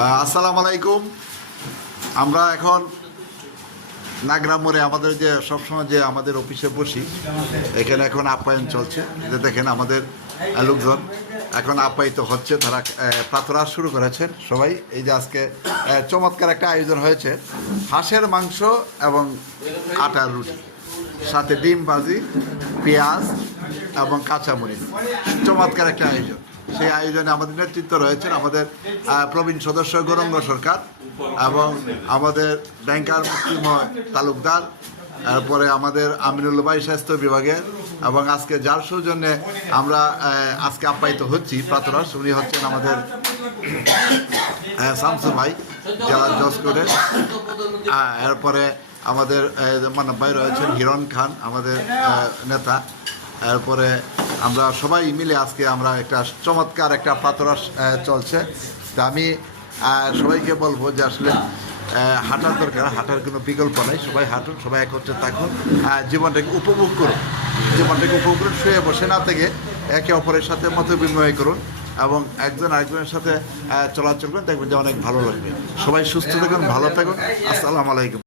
আসসালামু আলাইকুম। আমরা এখন নাগরাম মোড়ে আমাদের যে সবসময় যে আমাদের অফিসে বসি, এখানে এখন আপ্যায়ন চলছে। যে দেখেন আমাদের লোকজন এখন আপ্যায়িত হচ্ছে, তারা প্রাতরাশ শুরু করেছেন সবাই। এই যে আজকে চমৎকার একটা আয়োজন হয়েছে, হাঁসের মাংস এবং আটার রুটি, সাথে ডিম ভাজি, পেঁয়াজ এবং কাঁচামরিচ। চমৎকার একটা আয়োজন। সেই আয়োজনে আমাদের নেতৃত্ব রয়েছেন আমাদের প্রবীণ সদস্য গৌরাঙ্গ সরকার এবং আমাদের ব্যাংকার মুক্তিময় তালুকদার, তারপরে আমাদের আমিনুল ভাই স্বাস্থ্য বিভাগের, এবং আজকে যার সৌজন্যে আমরা আজকে আপ্যায়িত হচ্ছি প্রাতরাশ, উনি হচ্ছেন আমাদের শামসু ভাই, জেলা জজ করে। এরপরে আমাদের মানব ভাই রয়েছেন, হিরণ খান আমাদের নেতা। এরপরে আমরা সবাই মিলে আজকে আমরা একটা চমৎকার একটা প্রাতরাশ চলছে। তা আমি সবাইকে বলবো যে আসলে হাঁটার দরকার, হাঁটার কোনো বিকল্প নেই। সবাই হাঁটুন, সবাই একত্রে থাকুন, জীবনটাকে উপভোগ করুন। জীবনটাকে উপভোগ করুন, শুয়ে বসে না থেকে একে অপরের সাথে মত বিনিময় করুন এবং একজন আরেকজনের সাথে চলাচল করুন, দেখবেন যে অনেক ভালো লাগবে। সবাই সুস্থ থাকুন, ভালো থাকুন। আসসালামু আলাইকুম।